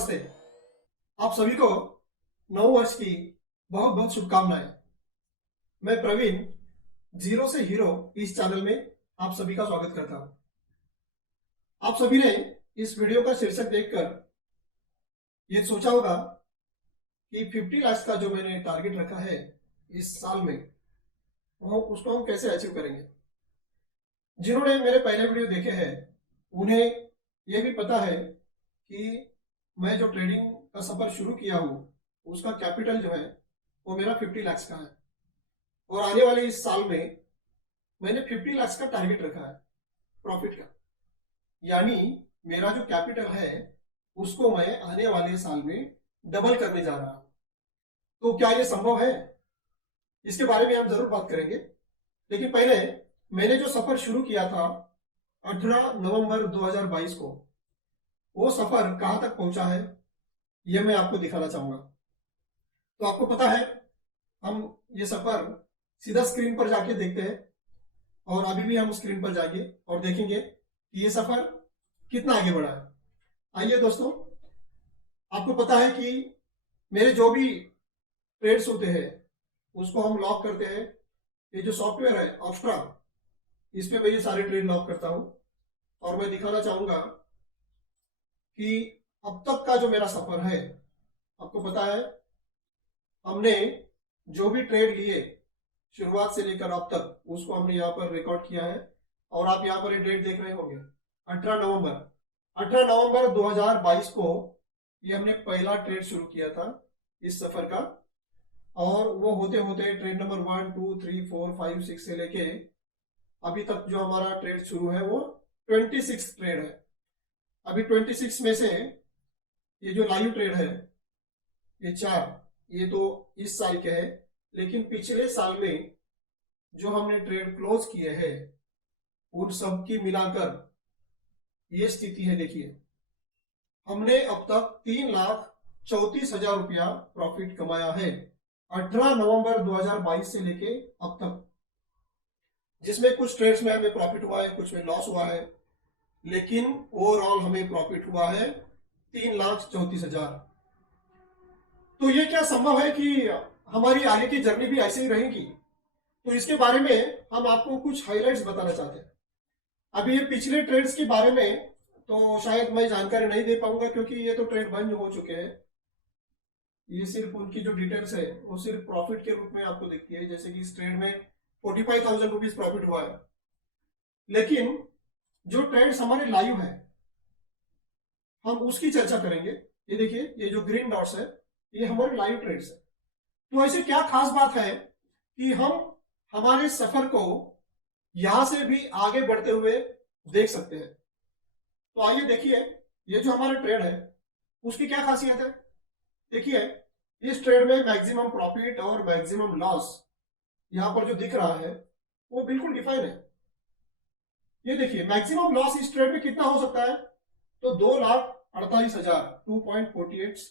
नमस्ते। आप सभी को नव वर्ष की बहुत बहुत शुभकामनाएं। मैं प्रवीण, जीरो से हीरो इस चैनल में आप सभी का स्वागत करता हूं। आप सभी ने इस वीडियो का शीर्षक देखकर ये सोचा होगा कि 50 लाख का जो मैंने टारगेट रखा है इस साल में, वो उसको हम कैसे अचीव करेंगे। जिन्होंने मेरे पहले वीडियो देखे हैं उन्हें यह भी पता है कि मैं जो ट्रेडिंग का सफर शुरू किया हूँ उसका कैपिटल जो है वो मेरा 50 लाख का है, और आने वाले इस साल में मैंने 50 लाख का टारगेट रखा है प्रॉफिट का। यानी मेरा जो कैपिटल है उसको मैं आने वाले साल में डबल करने जा रहा हूं। तो क्या ये संभव है, इसके बारे में हम जरूर बात करेंगे। लेकिन पहले मैंने जो सफर शुरू किया था 18 नवंबर 2022 को, वो सफर कहां तक पहुंचा है ये मैं आपको दिखाना चाहूंगा। तो आपको पता है, हम ये सफर सीधा स्क्रीन पर जाके देखते हैं, और अभी भी हम स्क्रीन पर जाएंगे और देखेंगे कि ये सफर कितना आगे बढ़ा है। आइए दोस्तों, आपको पता है कि मेरे जो भी ट्रेड्स होते हैं उसको हम लॉक करते हैं। ये जो सॉफ्टवेयर है ऑप्स्ट्रा, इस पे मैं ये सारे ट्रेड लॉक करता हूं, और मैं दिखाना चाहूंगा कि अब तक का जो मेरा सफर है, आपको पता है हमने जो भी ट्रेड लिए शुरुआत से लेकर अब तक उसको हमने यहाँ पर रिकॉर्ड किया है। और आप यहाँ पर ये डेट देख रहे होंगे 18 नवंबर 2022 को ये हमने पहला ट्रेड शुरू किया था इस सफर का। और वो होते होते ट्रेड नंबर 1 2 3 4 5 6 से लेके अभी तक जो हमारा ट्रेड शुरू है वो 26 ट्रेड है। अभी 26 में से ये जो लाइव ट्रेड है ये 4, ये तो इस साल के है। लेकिन पिछले साल में जो हमने ट्रेड क्लोज किए हैं उन सब की मिलाकर ये स्थिति है। देखिए, हमने अब तक 3,34,000 रुपया प्रॉफिट कमाया है 18 नवंबर 2022 से लेके अब तक, जिसमें कुछ ट्रेड्स में हमें प्रॉफिट हुआ है, कुछ में लॉस हुआ है, लेकिन ओवरऑल हमें प्रॉफिट हुआ है 3,34,000। तो ये क्या संभव है कि हमारी आगे की जर्नी भी ऐसे ही रहेगी? तो इसके बारे में हम आपको कुछ हाइलाइट्स बताना चाहते हैं। अभी ये पिछले ट्रेड्स के बारे में तो शायद मैं जानकारी नहीं दे पाऊंगा, क्योंकि ये तो ट्रेड बंद हो चुके हैं। ये सिर्फ उनकी जो डिटेल्स है वो सिर्फ प्रॉफिट के रूप में आपको दिखती है, जैसे कि इस ट्रेड में 45,000 रुपीज प्रॉफिट हुआ है। लेकिन जो ट्रेड्स हमारे लाइव है हम उसकी चर्चा करेंगे। ये देखिए, ये जो ग्रीन डॉट्स है ये हमारे लाइव ट्रेड्स है। तो ऐसे क्या खास बात है कि हम हमारे सफर को यहां से भी आगे बढ़ते हुए देख सकते हैं। तो आइए देखिए, ये जो हमारा ट्रेड है उसकी क्या खासियत है। देखिए, इस ट्रेड में मैक्सिमम प्रॉफिट और मैक्सिमम लॉस यहां पर जो दिख रहा है वो बिल्कुल डिफाइन है। ये देखिए, मैक्सिमम लॉस इस ट्रेड में कितना हो सकता है, तो 2,48,000 2.48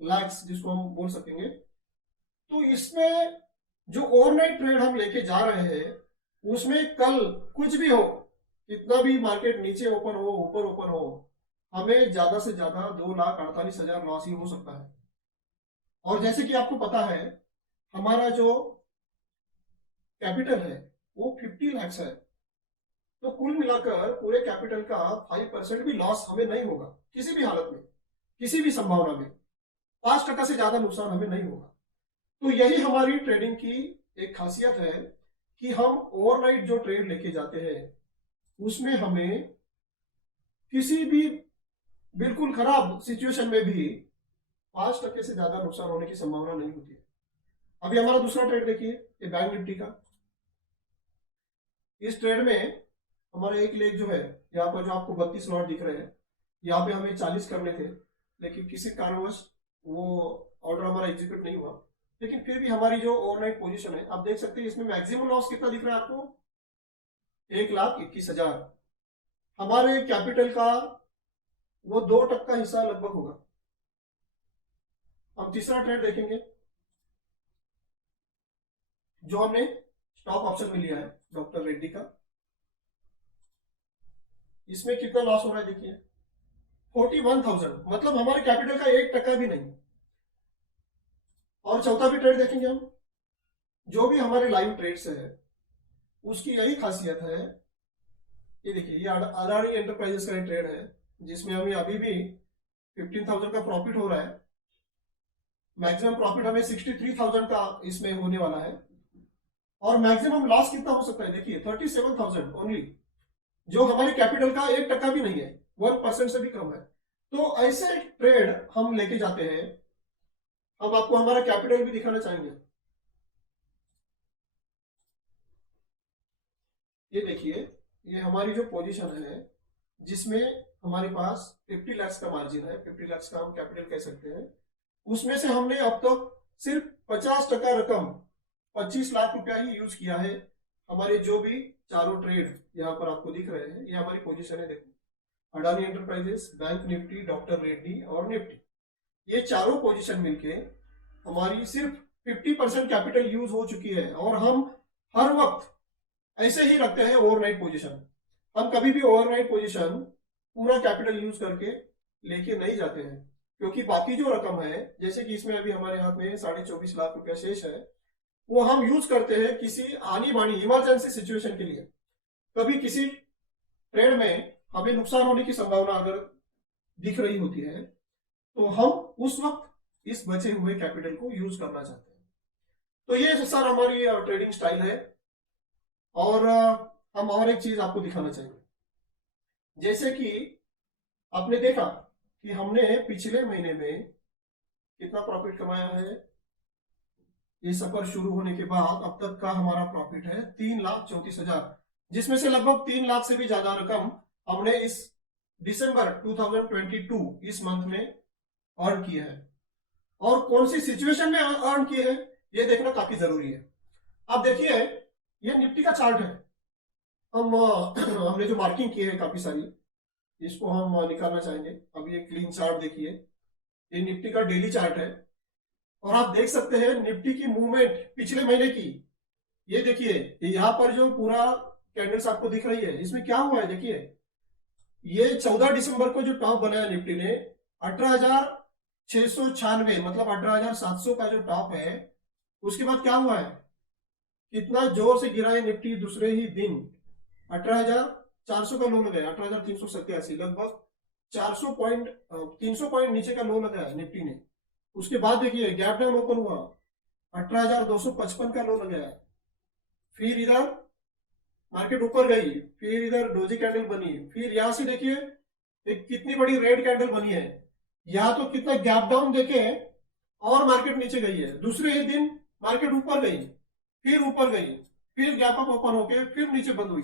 लाख जिसको हम बोल सकेंगे। तो इसमें जो ओवरनाइट ट्रेड हम लेके जा रहे हैं उसमें कल कुछ भी हो, कितना भी मार्केट नीचे ओपन हो ऊपर ओपन हो, हमें ज्यादा से ज्यादा 2,48,000 लॉस ही हो सकता है। और जैसे कि आपको पता है हमारा जो कैपिटल है वो 50 लाख है, तो कुल मिलाकर पूरे कैपिटल का 5% भी लॉस हमें नहीं होगा किसी भी हालत में, किसी भी संभावना में 5% से ज्यादा नुकसान हमें नहीं होगा। तो यही हमारी ट्रेडिंग की एक खासियत है कि हम ओवरनाइट जो ट्रेड लेके जाते हैं उसमें हमें किसी भी बिल्कुल खराब सिचुएशन में भी 5% से ज्यादा नुकसान होने की संभावना नहीं होती है। अभी हमारा दूसरा ट्रेड देखिए, ये बैंक निफ्टी का। इस ट्रेड में हमारा एक लेग जो है, यहाँ पर जो आपको 32 लॉट दिख रहे हैं, यहाँ पे हमें 40 करने थे, लेकिन किसी कारणवश वो ऑर्डर हमारा एग्जीक्यूट नहीं हुआ। लेकिन फिर भी हमारी जो ओवरनाइट पोजीशन है आप देख सकते हैं, इसमें मैक्सिमम लॉस कितना दिख रहा है आपको, 1,21,000। हमारे कैपिटल का वो 2% हिस्सा लगभग होगा। हम तीसरा ट्रेड देखेंगे जो हमने स्टॉक ऑप्शन में लिया है डॉक्टर रेड्डी का। इसमें कितना लॉस हो रहा है देखिए, 41,000, मतलब हमारे कैपिटल का 1% भी नहीं। और चौथा भी ट्रेड देखेंगे हम, जो भी हमारे लाइव ट्रेड्स है उसकी यही खासियत है। ये देखिए, ये अडानी एंटरप्राइजेस का ट्रेड है जिसमें हमें अभी भी 15,000 का प्रॉफिट हो रहा है। मैक्सिमम प्रॉफिट हमें 63,000 का इसमें होने वाला है, और मैक्सिमम लॉस कितना हो सकता है देखिए, 37,000 ओनली, जो हमारे कैपिटल का 1% भी नहीं है, 1% से भी कम है। तो ऐसे ट्रेड हम लेके जाते हैं। अब आपको हमारा कैपिटल भी दिखाना चाहेंगे। ये देखिए, ये हमारी जो पोजीशन है जिसमें हमारे पास 50 लाख का मार्जिन है, 50 लाख का हम कैपिटल कह सकते हैं, उसमें से हमने अब तक सिर्फ 50% रकम 25 लाख रुपया ही यूज किया है। हमारे जो भी चारों ट्रेड यहाँ पर आपको दिख रहे हैं, ये हमारी पोजीशन है। देखो, Adani enterprises, bank Nifty, doctor Reddy और निफ्टी, ये चारों पोजीशन मिलके हमारी सिर्फ 50% कैपिटल यूज हो चुकी है। और हम हर वक्त ऐसे ही रखते हैं ओवरनाइट पोजीशन। हम कभी भी ओवरनाइट पोजीशन पूरा कैपिटल यूज करके लेके नहीं जाते हैं, क्योंकि बाकी जो रकम है, जैसे कि इसमें अभी हमारे हाथ में 24.5 लाख रुपया शेष है, वो हम यूज करते हैं किसी आनी बानी इमरजेंसी सिचुएशन के लिए। कभी किसी ट्रेड में हमें नुकसान होने की संभावना अगर दिख रही होती है, तो हम उस वक्त इस बचे हुए कैपिटल को यूज करना चाहते हैं। तो ये सर हमारी ट्रेडिंग स्टाइल है। और हम और एक चीज आपको दिखाना चाहेंगे। जैसे कि आपने देखा कि हमने पिछले महीने में कितना प्रॉफिट कमाया है। ये सफर शुरू होने के बाद अब तक का हमारा प्रॉफिट है 3,34,000, जिसमें से लगभग 3 लाख से भी ज्यादा रकम हमने इस दिसंबर 2022 इस मंथ में अर्न किए हैं। और कौन सी सिचुएशन में अर्न किए हैं ये देखना काफी जरूरी है। आप देखिए, ये निफ्टी का चार्ट है। हमने जो मार्किंग की है काफी सारी, इसको हम निकालना चाहेंगे। अब ये क्लीन चार्ट देखिए, ये निफ्टी का डेली चार्ट है, और आप देख सकते हैं निफ्टी की मूवमेंट पिछले महीने की। ये देखिए, यहाँ पर जो पूरा कैंडल्स आपको दिख रही है, इसमें क्या हुआ है देखिए, ये 14 दिसंबर को जो टॉप बनाया निफ्टी ने 18,696, मतलब 18,700 का जो टॉप है, उसके बाद क्या हुआ है, कितना जोर से गिरा है निफ्टी। दूसरे ही दिन 18,400 का लो लगाया, 18,387, लगभग 300 पॉइंट नीचे का लो लगाया निफ्टी ने। उसके बाद देखिए गैप डाउन ओपन हुआ, 18,255 का लो लगाया। फिर इधर मार्केट ऊपर गई, फिर इधर डोजी कैंडल बनी, फिर यहां से देखिए एक कितनी बड़ी रेड कैंडल बनी है। यहां तो कितना गैप डाउन देखे और मार्केट नीचे गई है। दूसरे ही दिन मार्केट ऊपर गई, फिर ऊपर गई, फिर गैप अप ओपन होके फिर नीचे बंद हुई।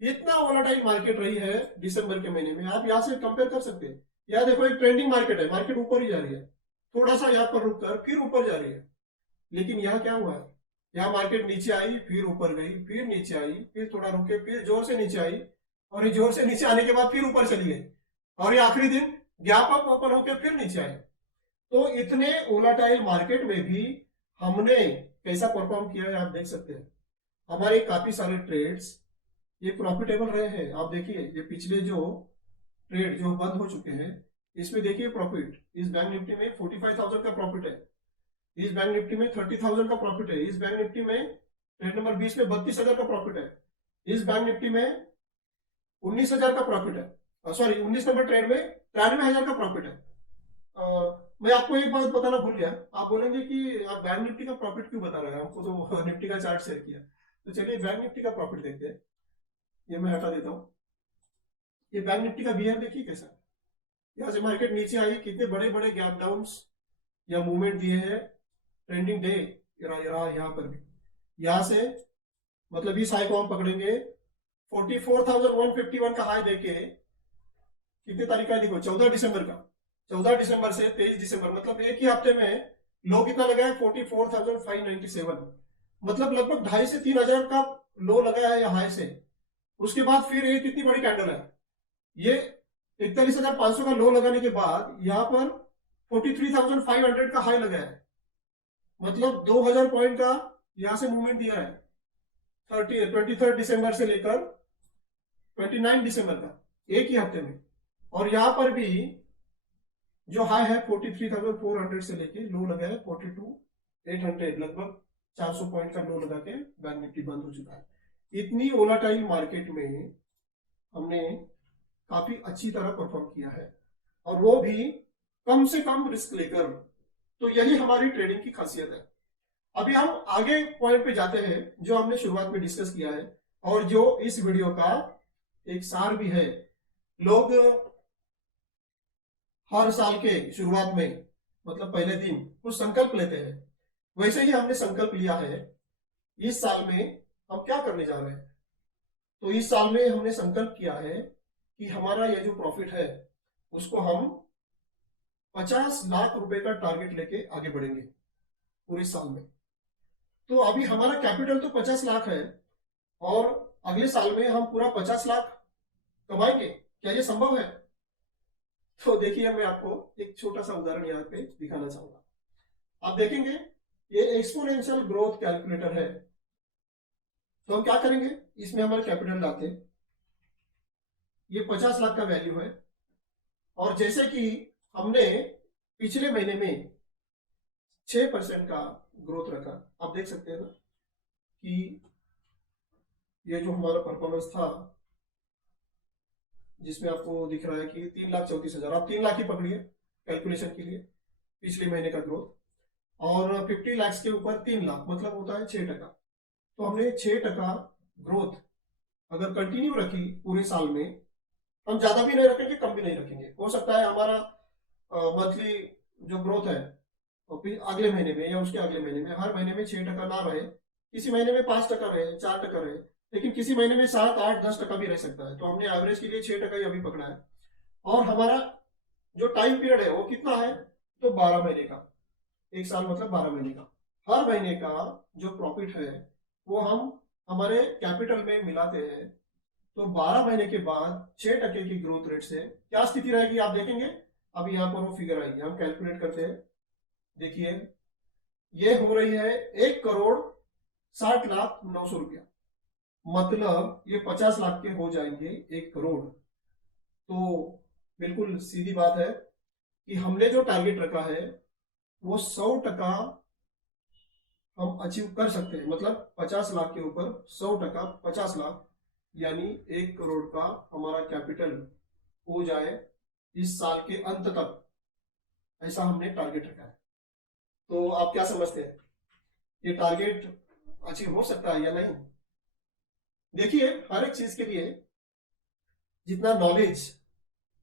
इतना वोलेटाइल मार्केट रही है दिसंबर के महीने में। आप यहां से कंपेयर कर सकते हैं। यह देखो, एक ट्रेंडिंग मार्केट है, मार्केट ऊपर ही जा रही है, थोड़ा सा यहाँ पर रुक कर फिर ऊपर जा रही है। लेकिन यहाँ क्या हुआ है, यहाँ मार्केट नीचे आई, फिर ऊपर गई, फिर नीचे आई, फिर थोड़ा रुके, फिर जोर से नीचे आई, और ये जोर से नीचे आने के बाद फिर ऊपर चली गई, और ये आखिरी दिन गैप अप ओपन होकर फिर नीचे आए। तो इतने वोलेटाइल मार्केट में भी हमने कैसा परफॉर्म किया है आप देख सकते हैं। हमारे काफी सारे ट्रेड्स ये प्रॉफिटेबल रहे हैं। आप देखिए, ये पिछले जो ट्रेड जो बंद हो चुके हैं, इसमें देखिए प्रॉफिट, इस बैंक निफ्टी में 45,000 का प्रॉफिट है, इस बैंक निफ्टी में 30,000 का प्रॉफिट है, इस बैंक निफ्टी में ट्रेड नंबर 20 में 32,000 का प्रॉफिट है, इस बैंक निफ्टी में 19,000 का प्रॉफिट है, सॉरी 19 नंबर ट्रेड में 93,000 का प्रॉफिट है। मैं आपको एक बात बताना भूल गया। आप बोलेंगे कि आप बैंक निफ्टी का प्रॉफिट क्यों बता रहे हैं, हमको तो निफ्टी का चार्ट शेयर किया। तो चलिए बैंक निफ्टी का प्रॉफिट देखते हैं। ये मैं हटा देता हूँ। ये बैंक निफ्टी का बिहेव देखिए कैसा, यहाँ से मार्केट नीचे आई, कितने बड़े बड़े गैप डाउन्स या मूवमेंट दिए हैं। ट्रेंडिंग डे यहाँ पर भी, यहाँ से मतलब इस हाई को हम पकड़ेंगे 44,151 का हाई देके, कितने तारीख का देखो, 14 दिसंबर का, 14 दिसंबर से 23 दिसंबर, मतलब एक ही हफ्ते में लो कितना लगा है 44,597, मतलब लगभग 2,500 से 3,000 का लो लगा है हाई से। उसके बाद फिर ये कितनी बड़ी कैंडल है, ये 41,500 का लो लगाने के बाद यहाँ पर 43,500 का हाई लगा है, मतलब 2,000 पॉइंट का यहां से मूवमेंट दिया है 23 दिसंबर से लेकर 29 दिसंबर का, एक ही हफ्ते में। और यहां पर भी जो हाई है 43,400 से लेके लो लगा है 42,800, लगभग 400 पॉइंट का लो लगा के बैंक निफ्टी बंद हो चुका है। इतनी वोलाटाइल मार्केट में हमने काफी अच्छी तरह परफॉर्म किया है, और वो भी कम से कम रिस्क लेकर। तो यही हमारी ट्रेडिंग की खासियत है। अभी हम आगे पॉइंट पे जाते हैं जो हमने शुरुआत में डिस्कस किया है, और जो इस वीडियो का एक सार भी है। लोग हर साल के शुरुआत में, मतलब पहले दिन, कुछ संकल्प लेते हैं। वैसे ही हमने संकल्प लिया है इस साल में हम क्या करने जा रहे हैं। तो इस साल में हमने संकल्प किया है कि हमारा यह जो प्रॉफिट है उसको हम 50 लाख रुपए का टारगेट लेके आगे बढ़ेंगे पूरे साल में। तो अभी हमारा कैपिटल तो 50 लाख है, और अगले साल में हम पूरा 50 लाख कमाएंगे। क्या ये संभव है? तो देखिए, मैं आपको एक छोटा सा उदाहरण यहाँ पे दिखाना चाहूंगा। आप देखेंगे ये एक्सपोनेंशियल ग्रोथ कैलकुलेटर है। तो हम क्या करेंगे, इसमें हमारे कैपिटल डालते हैं, ये 50 लाख का वैल्यू है, और जैसे कि हमने पिछले महीने में 6% का ग्रोथ रखा, आप देख सकते हैं ना कि ये जो हमारा परफॉर्मेंस था, जिसमें आपको दिख रहा है कि 3,34,000, आप 3 लाख ही पकड़िए कैलकुलेशन के लिए, पिछले महीने का ग्रोथ, और 50 लाख के ऊपर 3 लाख, मतलब होता है 6%। तो हमने 6% ग्रोथ अगर कंटिन्यू रखी पूरे साल में, हम ज्यादा भी नहीं रखेंगे कम भी नहीं रखेंगे। हो सकता है हमारा मंथली जो ग्रोथ है और फिर अगले महीने में या उसके अगले महीने में, हर महीने में 6% ना रहे, किसी महीने में 5% रहे, 4% रहे, लेकिन किसी महीने में 7, 8, 10% भी रह सकता है। तो हमने एवरेज के लिए 6% ही अभी पकड़ा है। और हमारा जो टाइम पीरियड है वो कितना है, तो 12 महीने का। एक साल मतलब 12 महीने का। हर महीने का जो प्रॉफिट है वो हम हमारे कैपिटल में मिलाते हैं। तो 12 महीने के बाद 6% की ग्रोथ रेट से क्या स्थिति रहेगी आप देखेंगे। अभी यहाँ पर वो फिगर आएगी, हम कैलकुलेट करते हैं। देखिए, ये हो रही है 1,60,09,000 रुपया, मतलब ये 50 लाख के हो जाएंगे 1 करोड़। तो बिल्कुल सीधी बात है कि हमने जो टारगेट रखा है वो 100% हम अचीव कर सकते हैं। मतलब 50 लाख के ऊपर 100%, 50 लाख यानी 1 करोड़ का हमारा कैपिटल हो जाए इस साल के अंत तक, ऐसा हमने टारगेट रखा है। तो आप क्या समझते हैं, ये टारगेट अचीव हो सकता है या नहीं? देखिए, हर एक चीज के लिए जितना नॉलेज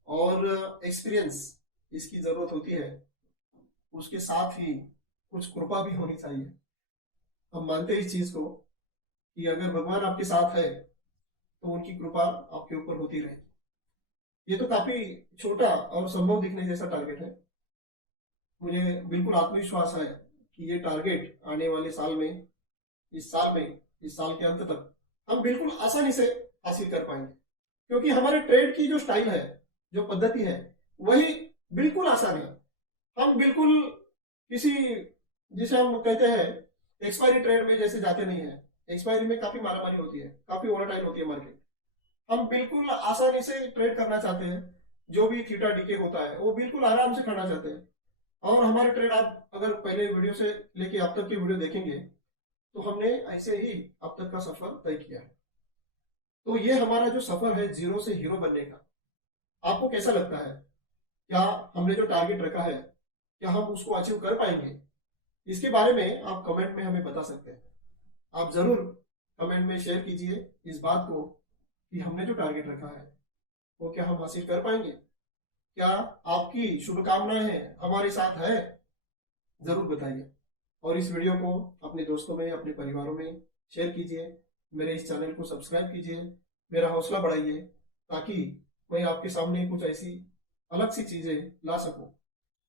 और एक्सपीरियंस इसकी जरूरत होती है, उसके साथ ही कुछ कृपा भी होनी चाहिए। हम मानते हैं इस चीज को कि अगर भगवान आपके साथ है तो उनकी कृपा आपके ऊपर होती रहेगी। ये तो काफी छोटा और संभव दिखने जैसा टारगेट है। मुझे बिल्कुल आत्मविश्वास है कि ये टारगेट आने वाले साल में, इस साल के अंत तक हम बिल्कुल आसानी से हासिल कर पाएंगे। क्योंकि हमारे ट्रेड की जो स्टाइल है, जो पद्धति है, वही बिल्कुल आसान है। हम बिल्कुल किसी, जिसे हम कहते हैं एक्सपायरी ट्रेड में जैसे जाते नहीं है। एक्सपायरी में काफी मारामारी होती है, काफी वोलेटाइल होती है मार्केट। हम बिल्कुल आसानी से ट्रेड करना चाहते हैं, जो भी थीटा डीके होता है वो बिल्कुल आराम से करना चाहते हैं। और हमारे ट्रेड आप अगर पहले वीडियो से लेके अब तक की वीडियो देखेंगे तो हमने ऐसे ही अब तक का सफर तय किया है। तो ये हमारा जो सफर है जीरो से हीरो बनने का, आपको कैसा लगता है? क्या हमने जो टारगेट रखा है, क्या हम उसको अचीव कर पाएंगे? इसके बारे में आप कमेंट में हमें बता सकते हैं। आप जरूर कमेंट में शेयर कीजिए इस बात को कि हमने जो टारगेट रखा है वो क्या हम हासिल कर पाएंगे। क्या आपकी शुभकामनाएं हमारे साथ है? जरूर बताइए। और इस वीडियो को अपने दोस्तों में, अपने परिवारों में शेयर कीजिए। मेरे इस चैनल को सब्सक्राइब कीजिए, मेरा हौसला बढ़ाइए, ताकि मैं आपके सामने कुछ ऐसी अलग सी चीजें ला सकूं।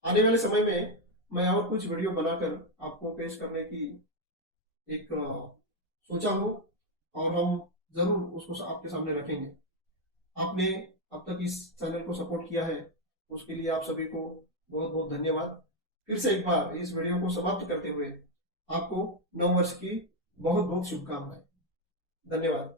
आने वाले समय में मैं और कुछ वीडियो बनाकर आपको पेश करने की एक सोचा हूँ, और हम जरूर उसको आपके सामने रखेंगे। आपने अब तक इस चैनल को सपोर्ट किया है, उसके लिए आप सभी को बहुत बहुत धन्यवाद। फिर से एक बार इस वीडियो को समाप्त करते हुए आपको नव वर्ष की बहुत बहुत शुभकामनाएं। धन्यवाद।